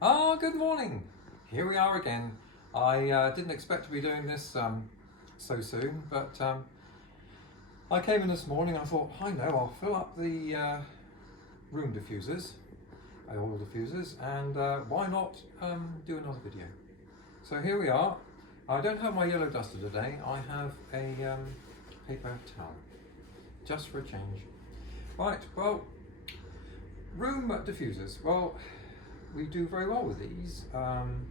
Good morning. Here we are again. I didn't expect to be doing this so soon, but I came in this morning. I thought, I know, I'll fill up the room diffusers, oil diffusers, and why not do another video? So here we are. I don't have my yellow duster today. I have a paper towel, just for a change. Right, well, room diffusers. Well, we do very well with these.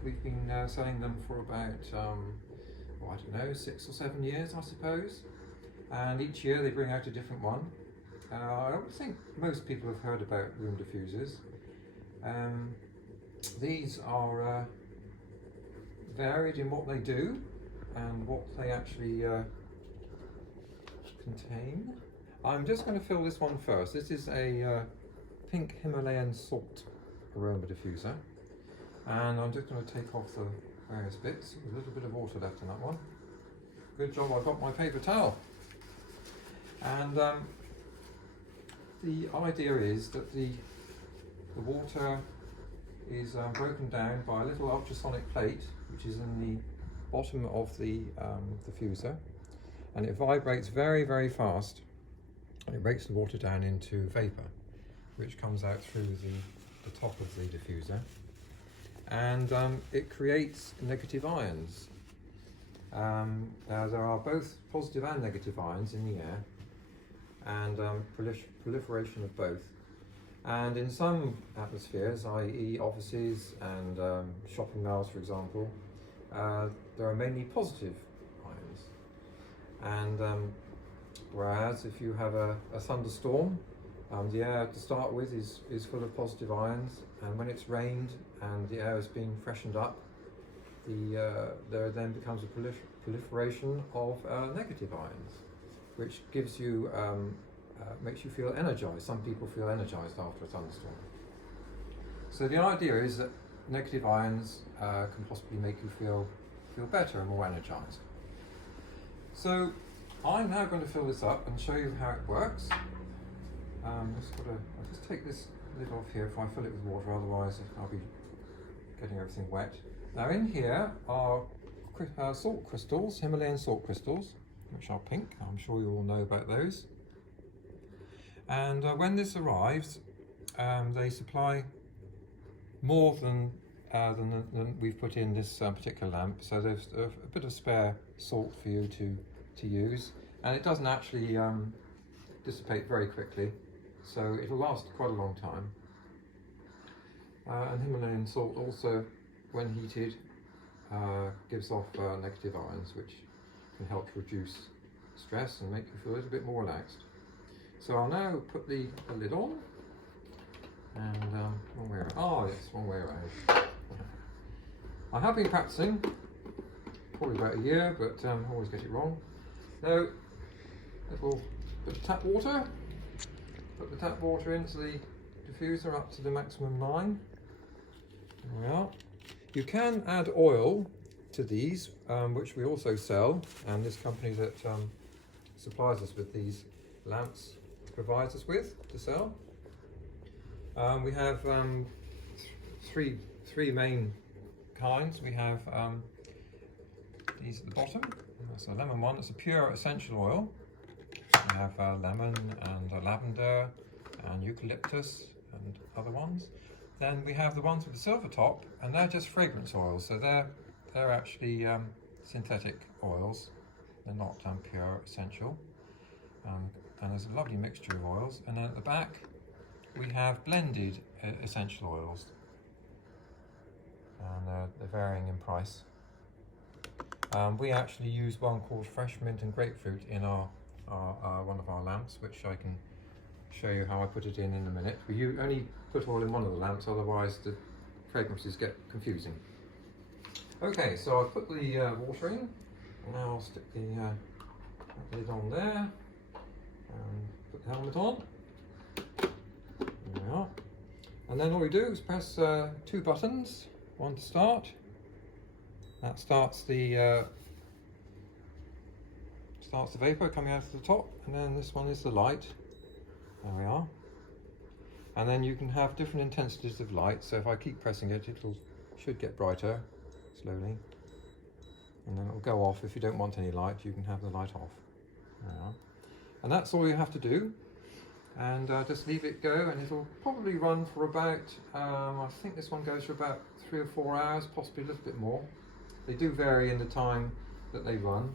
We've been selling them for about, I don't know, 6 or 7 years, I suppose. And each year they bring out a different one. I don't think most people have heard about room diffusers. These are varied in what they do and what they actually contain. I'm just going to fill this one first. This is a pink Himalayan salt aroma diffuser, and I'm just going to take off the various bits. There's a little bit of water left in that one. Good job I've got my paper towel. And the idea is that the water is broken down by a little ultrasonic plate which is in the bottom of the diffuser, and it vibrates very, very fast, and it breaks the water down into vapor which comes out through the top of the diffuser, and it creates negative ions. There are both positive and negative ions in the air, and proliferation of both. And in some atmospheres, i.e. offices and shopping malls, for example, there are mainly positive ions. And whereas if you have a thunderstorm, the air to start with is full of positive ions, and when it's rained and the air is being freshened up, there then becomes a proliferation of negative ions, which gives you, makes you feel energized. Some people feel energized after a thunderstorm. So the idea is that negative ions can possibly make you feel better and more energized. So I'm now going to fill this up and show you how it works. I'll just take this lid off here if I fill it with water, otherwise I'll be getting everything wet. Now in here are salt crystals, Himalayan salt crystals, which are pink. I'm sure you all know about those. And when this arrives, they supply more than we've put in this particular lamp, so there's a bit of spare salt for you to use, and it doesn't actually dissipate very quickly, so it'll last quite a long time. And Himalayan salt also, when heated, gives off negative ions, which can help reduce stress and make you feel a little bit more relaxed. So I'll now put the lid on, and one way around. Oh yes, one way around. I have been practicing, probably about a year, but I always get it wrong. Now, little bit of tap water. Put the tap water into the diffuser up to the maximum 9. There we are. You can add oil to these, which we also sell, and this company that supplies us with these lamps provides us with to sell. We have three main kinds. We have these at the bottom. That's a lemon one. It's a pure essential oil. We have lemon and lavender and eucalyptus and other ones. Then we have the ones with the silver top, and they're just fragrance oils. So they're actually synthetic oils. They're not pure essential. And there's a lovely mixture of oils. And then at the back we have blended essential oils, and they're varying in price. We actually use one called fresh mint and grapefruit in our one of our lamps, which I can show you how I put it in a minute. We only put oil in one of the lamps, otherwise the fragrances get confusing. Okay, so I've put the water in, and now I'll stick the lid on there, and put the helmet on. There we are. And then all we do is press 2 buttons, one to start. That starts the vapor coming out of the top, and then this one is the light. There we are. And then you can have different intensities of light. So if I keep pressing it, should get brighter slowly. And then it'll go off. If you don't want any light, you can have the light off. And that's all you have to do. And just leave it go, and it'll probably run for about, I think this one goes for about 3 or 4 hours, possibly a little bit more. They do vary in the time that they run.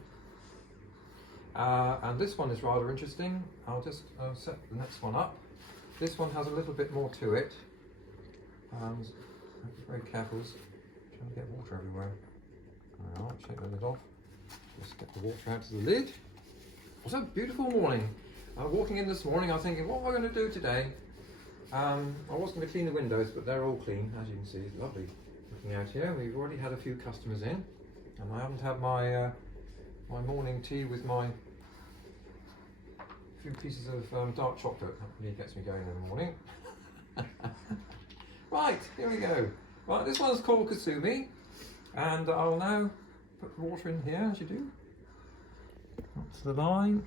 And this one is rather interesting. I'll just set the next one up. This one has a little bit more to it. Very careful, trying to get water everywhere. I'll shake the lid off. Just get the water out of the lid. What a beautiful morning. Walking in this morning, I was thinking, what am I going to do today? I was going to clean the windows, but they're all clean, as you can see. It's lovely looking out here. We've already had a few customers in, and I haven't had my my morning tea with my few pieces of dark chocolate. That really gets me going in the morning. Right, here we go. Right, this one's called Kazumi, and I'll now put the water in here, as you do. That's the line.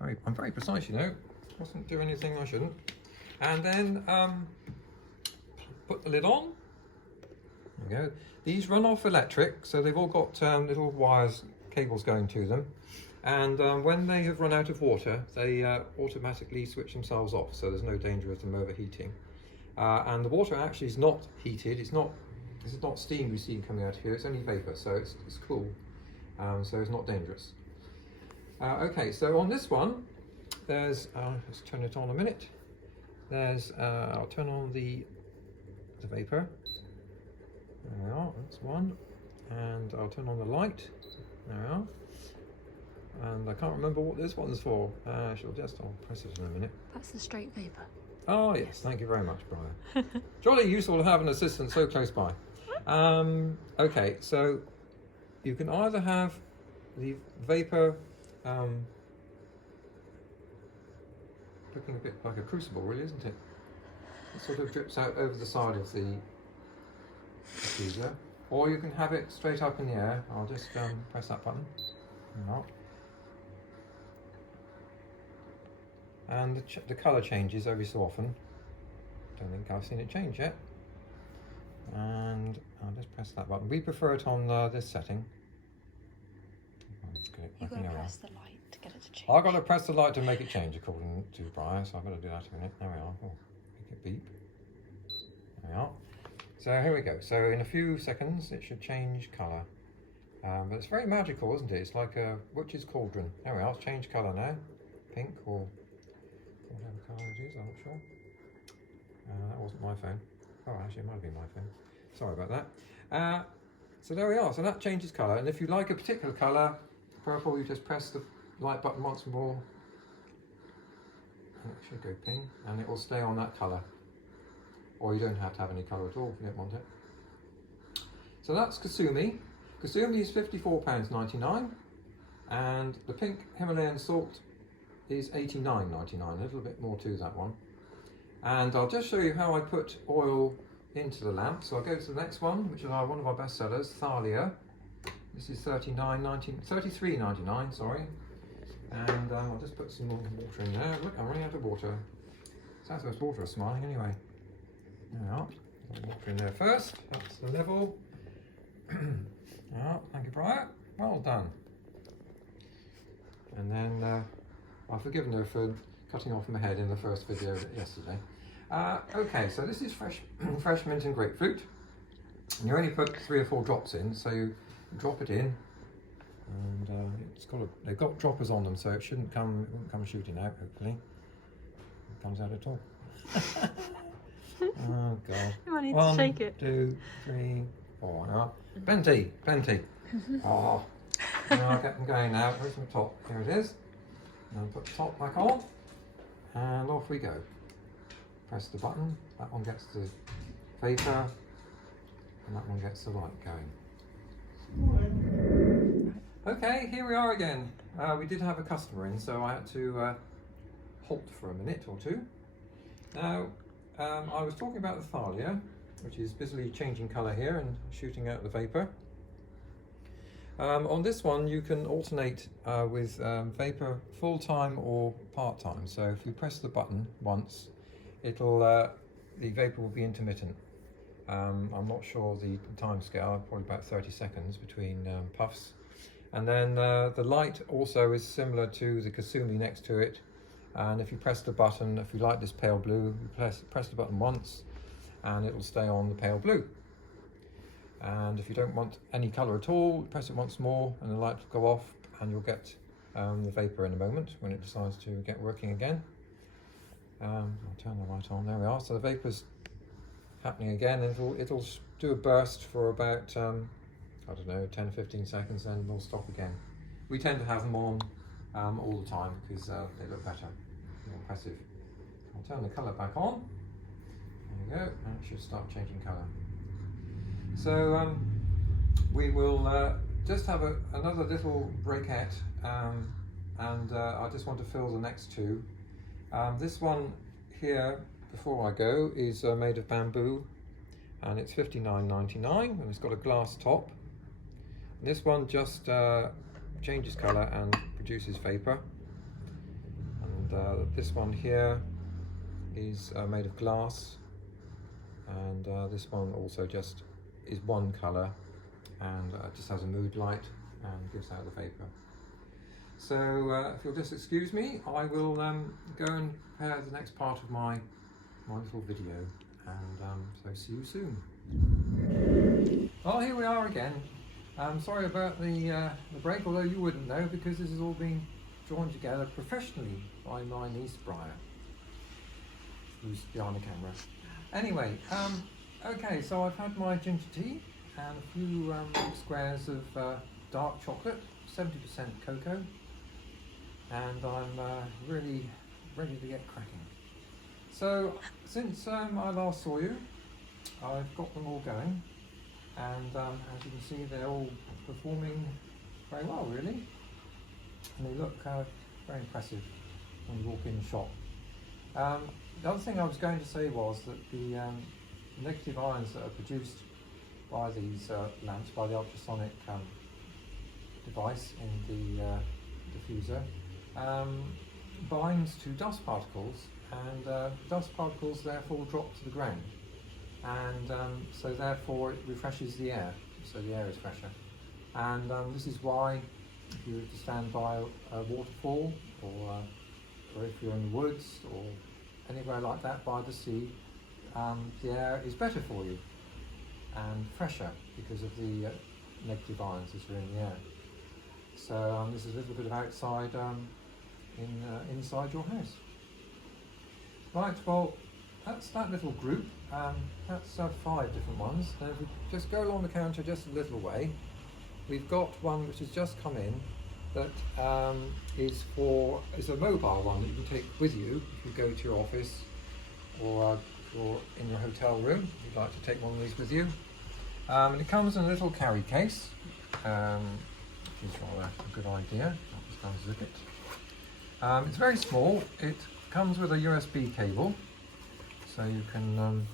I'm very precise, you know. Mustn't do anything I shouldn't. And then put the lid on. There we go. These run off electric, so they've all got little wires, cables going to them. And when they have run out of water, they automatically switch themselves off, so there's no danger of them overheating. And the water actually is not heated. This is not steam we see coming out here. It's only vapor, so it's cool. So it's not dangerous. Okay, so on this one, there's, let's turn it on a minute. There's, I'll turn on the vapor. There we are, that's one. And I'll turn on the light. There we are. And I can't remember what this one's for. I'll press it in a minute. That's the straight vapor. Oh yes, thank you very much, Brian. Jolly useful to have an assistant so close by. Okay, so you can either have the vapor looking a bit like a crucible, really, isn't it? It sort of drips out over the side of the diffuser, or you can have it straight up in the air. I'll just press that button. No. And the colour changes every so often. Don't think I've seen it change yet. And I'll just press that button. We prefer it on this setting. You've got to press the light to get it to change. I've got to press the light to make it change, according to Brian, so I've got to do that in a minute. There we are. Oh, make it beep. There we are. So here we go. So in a few seconds it should change colour. But it's very magical, isn't it? It's like a witch's cauldron. There we are. It's changed colour now. Pink or whatever colour it is, I'm not sure. That wasn't my phone. Oh, actually it might have been my phone. Sorry about that. So there we are. So that changes colour. And if you like a particular colour, purple, you just press the light button once more. And it should go pink. And it will stay on that colour. Or you don't have to have any colour at all if you don't want it. So that's Kazumi. Kazumi is £54.99, and the pink Himalayan salt is £89.99, a little bit more to that one. And I'll just show you how I put oil into the lamp. So I'll go to the next one, which is one of our best sellers, Thalia. This is $33.99, sorry. And I'll just put some more water in there. Look, I'm running out of water. Southwest Water is smiling anyway. There we are. Put water in there first. That's the level. Thank you, Brian. Well done. And then I've forgiven her for cutting off my head in the first video yesterday. Okay, so this is fresh mint and grapefruit. And you only put 3 or 4 drops in, so you drop it in, and they've got droppers on them, so it won't come shooting out. Hopefully, it comes out at all. Oh God! I need to shake it. 1, 2, 3, 4. Now, Plenty. Oh, I'll get them going now. Where's my top? Here it is. Now put the top back on, and off we go. Press the button. That one gets the vapor, and that one gets the light going. Okay, here we are again. We did have a customer in, so I had to halt for a minute or two. Now, I was talking about the Thalia, which is busily changing colour here and shooting out the vapour. On this one you can alternate with vapour full-time or part-time. So if you press the button once, it'll the vapor will be intermittent. I'm not sure the time scale, probably about 30 seconds between puffs. And then the light also is similar to the Kazumi next to it. And if you press the button, if you like this pale blue, you press the button once and it will stay on the pale blue. And if you don't want any colour at all, press it once more and the light will go off, and you'll get the vapour in a moment when it decides to get working again. I'll turn the light on, there we are. So the vapour's happening again, and it'll do a burst for about, I don't know, 10 or 15 seconds, then we'll stop again. We tend to have them on all the time because they look better, more impressive. I'll turn the colour back on, there we go, and it should start changing colour. So we will just have another little breakette, and I just want to fill the next two. This one here, before I go, is made of bamboo, and it's $59.99, and it's got a glass top. And this one just changes colour and produces vapour. And this one here is made of glass, and this one also just is one colour, and just has a mood light and gives out the vapour. So if you'll just excuse me, I will go and prepare the next part of my little video, and so see you soon. Well, here we are again. Sorry about the break, although you wouldn't know because this is all being drawn together professionally by my niece Briar, who's behind the camera. Anyway, okay, so I've had my ginger tea and a few squares of dark chocolate, 70% cocoa, and I'm really ready to get cracking. So since I last saw you, I've got them all going, and as you can see, they're all performing very well, really, and they look very impressive when you walk in the shop. The other thing I was going to say was that the negative ions that are produced by these lamps, by the ultrasonic device in the diffuser, binds to dust particles, and dust particles therefore drop to the ground, and so therefore it refreshes the air, so the air is fresher. And this is why if you were to stand by a waterfall, or if you're in the woods or anywhere like that by the sea, the air is better for you and fresher because of the negative ions that are in the air. So this is a little bit of outside inside your house. Right, well, that's that little group. That's 5 different ones. Now if we just go along the counter just a little way, we've got one which has just come in that is a mobile one that you can take with you if you go to your office, or in your hotel room if you'd like to take one of these with you. And it comes in a little carry case, which is rather a good idea. I'll just unzip it. It's very small. It comes with a USB cable, so you can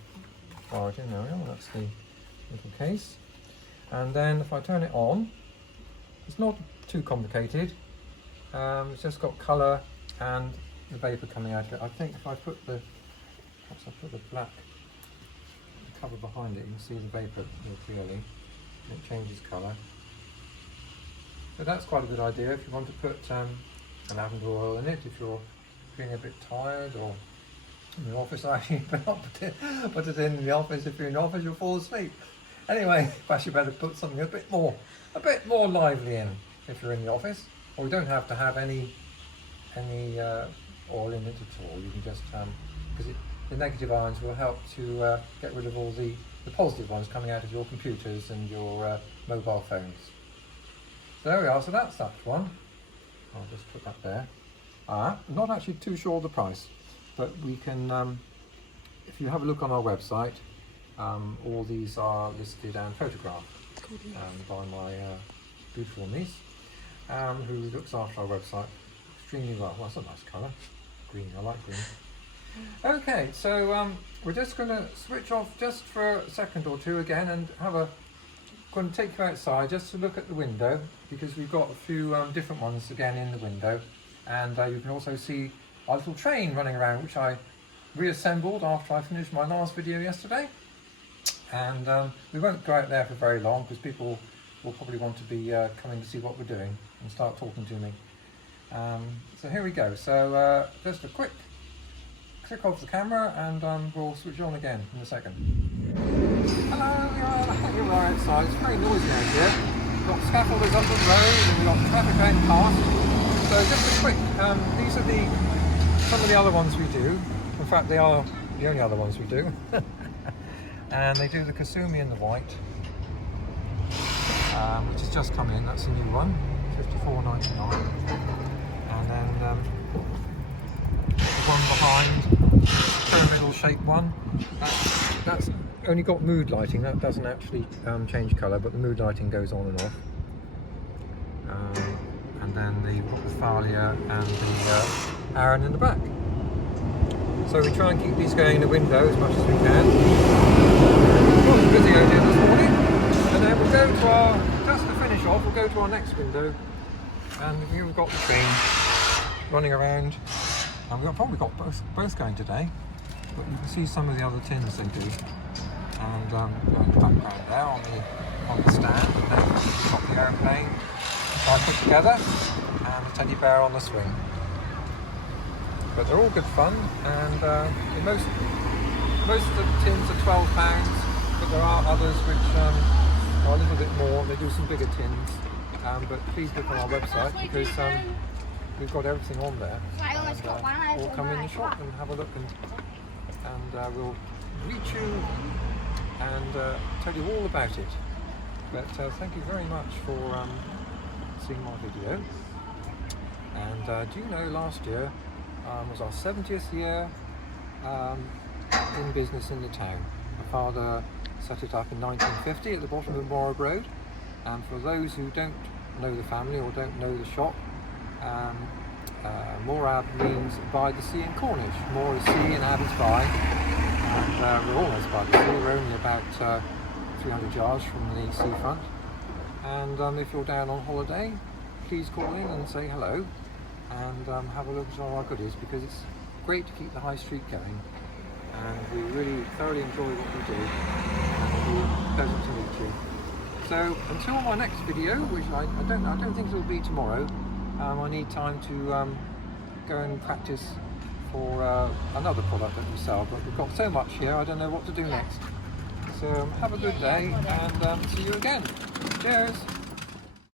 wire it in. There we are, that's the little case. And then if I turn it on, it's not too complicated. It's just got colour and the vapour coming out of it. I think if I put perhaps I put the black cover behind it, you can see the vapour more clearly. It changes colour. So that's quite a good idea if you want to put a lavender oil in it, if you're feeling a bit tired, or in the office. Actually, put it in the office. If you're in the office, you'll fall asleep. Anyway, perhaps you better put something a bit more lively in if you're in the office. Or you don't have to have any oil in it at all. You can just because the negative ions will help to get rid of all the positive ones coming out of your computers and your mobile phones. So there we are. So that's that one. I'll just put that there. I'm not actually too sure of the price, but we can, if you have a look on our website, all these are listed and photographed by my beautiful niece, who looks after our website extremely well. Well, that's a nice colour. Green, I like green. Okay, so we're just going to switch off just for a second or two again and going to take you outside just to look at the window, because we've got a few different ones again in the window, and you can also see our little train running around, which I reassembled after I finished my last video yesterday, and we won't go out there for very long because people will probably want to be coming to see what we're doing and start talking to me. So here we go. So just a quick click off the camera and we'll switch on again in a second. Hello, here we are outside. It's very noisy out here. We've got scaffolders up the road and we've got traffic going past. So just a quick, these are some of the other ones we do. In fact, they are the only other ones we do. And they do the Kazumi in the white, which has just come in. That's a new one, $54.99. And then the one behind, pyramidal shaped one. That's only got mood lighting. That doesn't actually change colour, but the mood lighting goes on and off. And then the Thalia and the Aaron in the back. So we try and keep these going in the window as much as we can. Well, it's busy out here this morning. And then we'll go to our, just to finish off, we'll go to our next window. And here we've got the train running around. And we've probably got both going today. But you can see some of the other tins they do. And in the background there on the stand. And then we've got the aeroplane I put together and the teddy bear on the swing. But they're all good fun, and most of the tins are £12, but there are others which are a little bit more. They do some bigger tins, but please look on our website because we've got everything on there. And, or come in the shop and have a look, and we'll greet you and tell you all about it. But thank you very much for seeing my video. And do you know, last year was our 70th year in business in the town. My father set it up in 1950 at the bottom of Morrab Road. And for those who don't know the family or don't know the shop, Morrab means by the sea in Cornish. Mor is sea and Ab is by. And we're almost by the sea. We're only about 300 yards from the seafront. And if you're down on holiday, please call in and say hello and have a look at all our goodies, because it's great to keep the high street going, and we really thoroughly enjoy what we do, and it'll be pleasant to meet you. So until my next video, which I don't think it'll be tomorrow, I need time to go and practice for another product that we sell, but we've got so much here I don't know what to do next. So have a good day and see you again. Cheers!